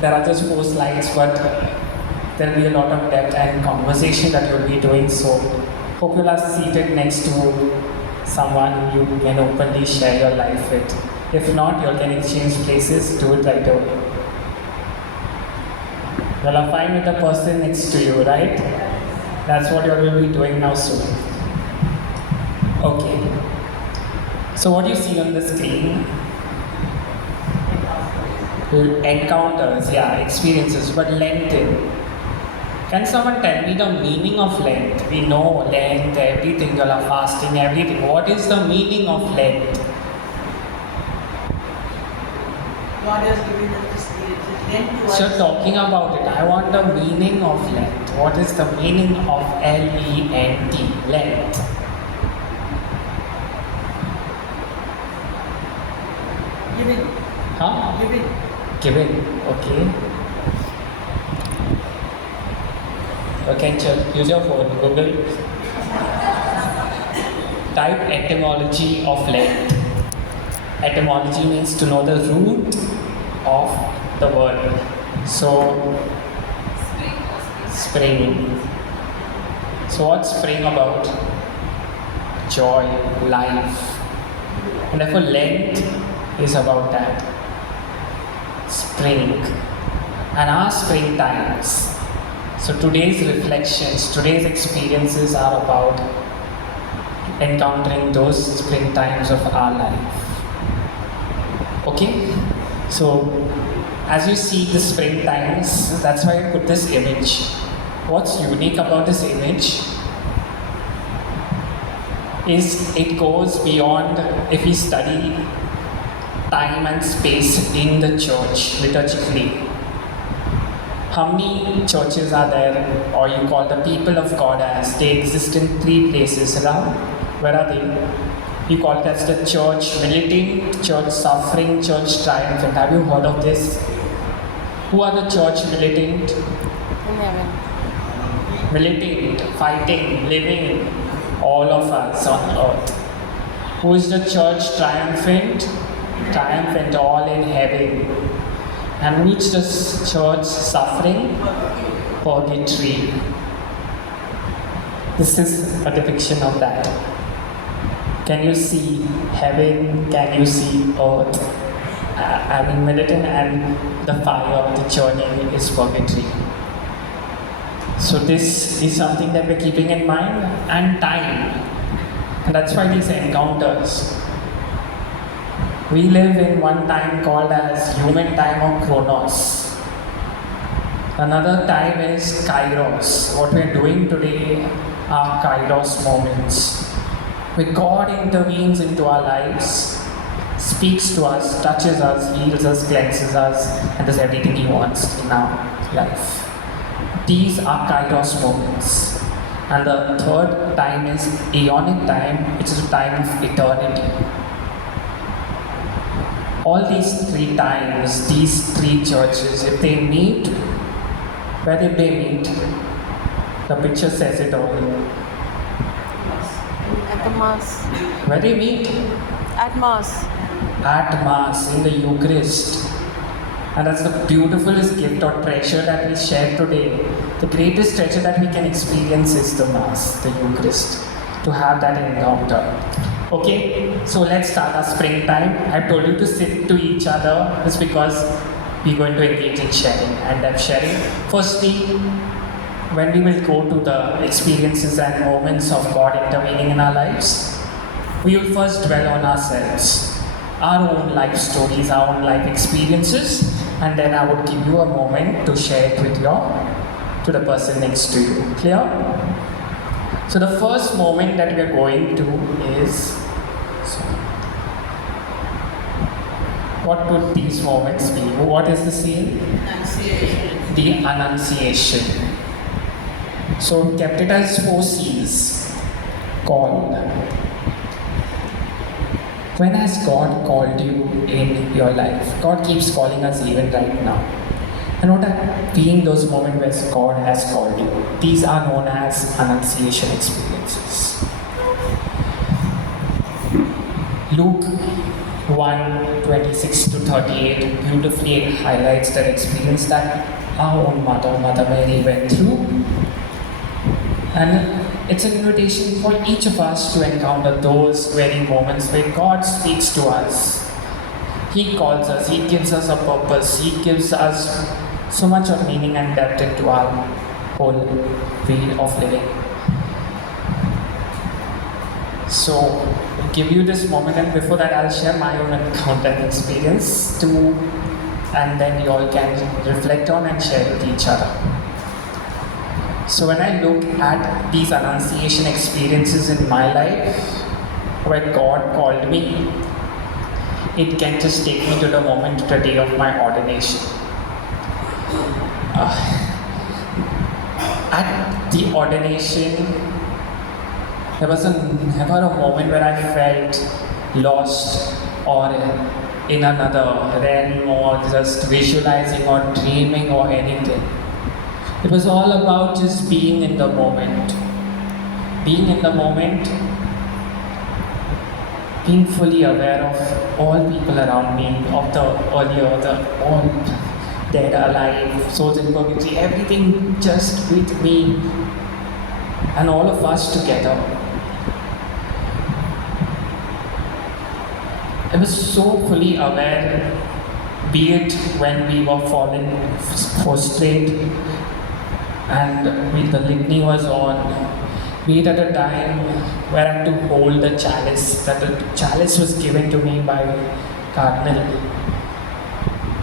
There are just 4 slides, but there will be a lot of depth and conversation that you'll be doing. So, hope you are seated next to someone you can openly share your life with. If not, you can exchange places, do it right away. You'll are fine with the person next to you, right? That's what you will be doing now soon. Okay. So what you see on the screen, encounters, yeah, experiences, but Lenten. Can someone tell me the meaning of Lent? We know Lent, everything, you are fasting, everything. What is the meaning of Lent? God has given us this Lent to us. So talking about it, I want the meaning of Lent. What is the meaning of L-E-N-T, Lent? Giving. Huh? Giving. Giving, okay. Okay, use your phone, Google. Type etymology of Lent. Etymology means to know the root of the word. So, spring. So what's spring about? Joy, life. And therefore Lent is about that. Spring. And our spring times. So today's reflections, today's experiences are about encountering those spring times of our life. Okay? So as you see the spring times, that's why I put this image. What's unique about this image is it goes beyond, if we study time and space in the church liturgically. How many churches are there, or you call the people of God as, they exist in 3 places around? Where are they? You call it as the church militant, church suffering, church triumphant. Have you heard of this? Who are the church militant? In heaven. Militant, fighting, living, all of us on earth. Who is the church triumphant? Triumphant, all in heaven. And which the church suffering? Purgatory. This is a depiction of that. Can you see heaven? Can you see earth? Militant, and the fire of the journey is purgatory. So this is something that we're keeping in mind, and time. And that's why these encounters. We live in one time called as human time or chronos. Another time is kairos. What we're doing today are kairos moments, where God intervenes into our lives, speaks to us, touches us, heals us, cleanses us, and does everything He wants in our life. These are kairos moments. And the third time is aeonic time, which is a time of eternity. All these 3 times, these 3 churches, if they meet, where did they meet? The picture says it all. At the Mass. Where they meet? At Mass. At Mass, in the Eucharist. And that's the beautifulest gift or treasure that we share today. The greatest treasure that we can experience is the Mass, the Eucharist, to have that encounter. Okay, so let's start our springtime. I've told you to sit to each other just because we're going to engage in sharing. And I'm sharing. Firstly, when we will go to the experiences and moments of God intervening in our lives, we will first dwell on ourselves, our own life stories, our own life experiences, and then I would give you a moment to share it with to the person next to you. Clear? So the first moment that we are going to is, what would these moments be? What is the scene? Annunciation. The Annunciation. So we kept it as 4 C's. Called. When has God called you in your life? God keeps calling us even right now. And what are being those moments where God has called you? These are known as Annunciation experiences. Luke 1:26 to 38 beautifully highlights that experience that our own Mother Mary went through. And it's an invitation for each of us to encounter those very moments where God speaks to us. He calls us, He gives us a purpose, He gives us so much of meaning and depth into our whole way of living. So, I'll give you this moment, and before that, I'll share my own encounter and experience too, and then you all can reflect on and share with each other. So, when I look at these Annunciation experiences in my life, where God called me, it can just take me to the moment, the day of my ordination. At the ordination, there was never a moment where I felt lost or in another realm or just visualizing or dreaming or anything. It was all about just being in the moment. Being in the moment, being fully aware of all people around me, of the earlier, the all dead, alive, souls in purgatory, everything just with me and all of us together. I was so fully aware, be it when we were falling prostrate and the litany was on, be it at a time where I had to hold the chalice, that the chalice was given to me by Cardinal.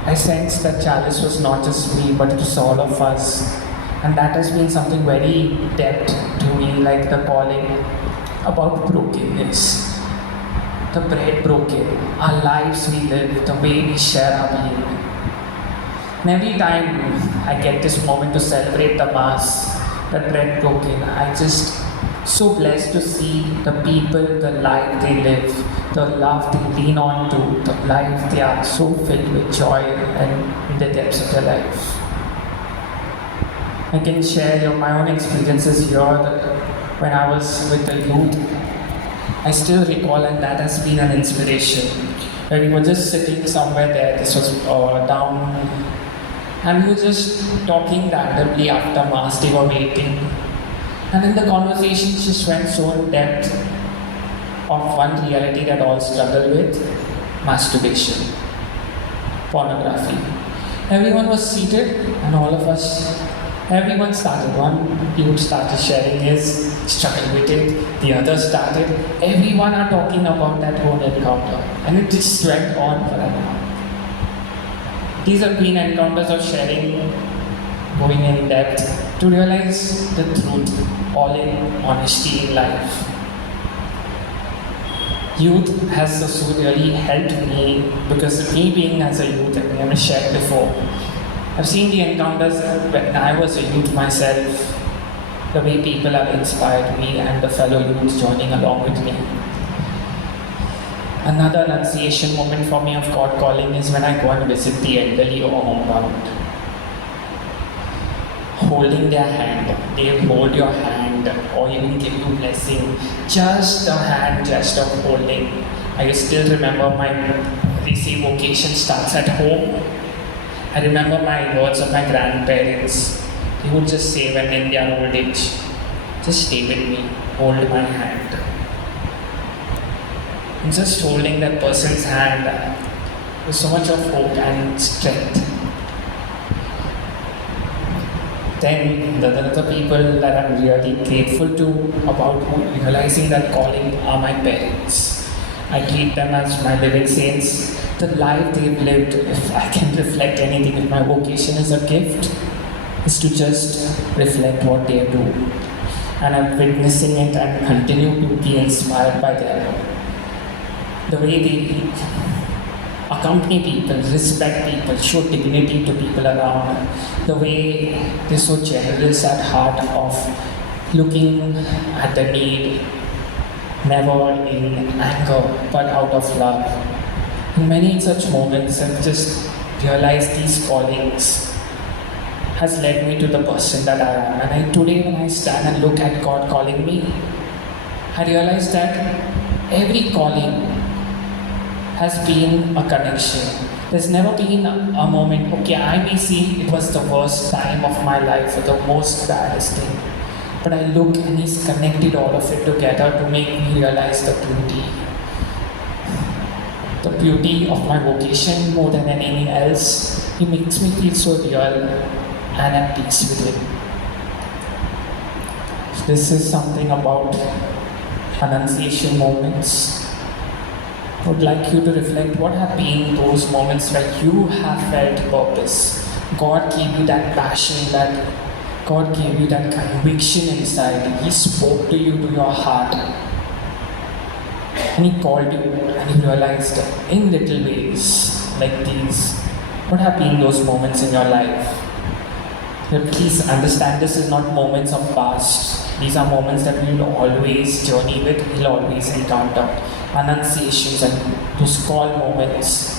I sensed that chalice was not just me, but it was all of us. And that has been something very depth to me, like the calling about brokenness. The bread broken, our lives we live, the way we share our being. And every time I get this moment to celebrate the Mass, the bread broken, I just so blessed to see the people, the life they live, the love they lean on to, the life they are so filled with joy and in the depths of their life. I can share my own experiences here when I was with the youth. I still recall, and that has been an inspiration. Where we were just sitting somewhere there, this was down, and we were just talking randomly after Mass, they were waiting. And then the conversation just went so in depth of one reality that all struggle with: masturbation, pornography. Everyone was seated, and all of us, everyone started. One dude started sharing his struggle with it, the other started. Everyone are talking about that whole encounter, and it just went on for an hour. These have been encounters of sharing, going in depth to realize the truth, all in honesty in life. Youth has also really helped me because me being as a youth, and I have shared before, I've seen the encounters when I was a youth myself, the way people have inspired me and the fellow youths joining along with me. Another Annunciation moment for me of God calling is when I go and visit the elderly or homebound. Holding their hand, they hold your hand or even give you blessing. Just a hand gesture of holding. I still remember they say vocation starts at home. I remember my words of my grandparents. They would just say when in their old age, just stay with me, hold my hand. And just holding that person's hand with so much of hope and strength. Then the people that I'm really grateful to about realizing that calling are my parents. I treat them as my living saints. The life they've lived, if I can reflect anything, if my vocation is a gift, is to just reflect what they do. And I'm witnessing it and continue to be inspired by them. The way they accompany people, respect people, show dignity to people around. The way they're so generous at heart of looking at the need, never in anger, but out of love. In many such moments, I've just realized these callings has led me to the person that I am. And today when I stand and look at God calling me, I realize that every calling has been a connection. There's never been a moment, okay, I may see it was the worst time of my life or the most baddest thing, but I look and He's connected all of it together to make me realize the beauty. The beauty of my vocation more than anything else. He makes me feel so real and at peace with Him. This is something about Annunciation moments. I would like you to reflect what have been those moments where you have felt purpose. God gave you that passion, that God gave you that conviction inside. He spoke to you to your heart. And He called you and you realized in little ways like these. What have been those moments in your life? Please understand this is not moments of past. These are moments that we will always journey with, we will always encounter. Annunciations and those call moments.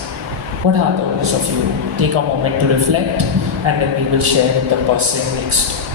What are those of you? Take a moment to reflect and then we will share with the person next.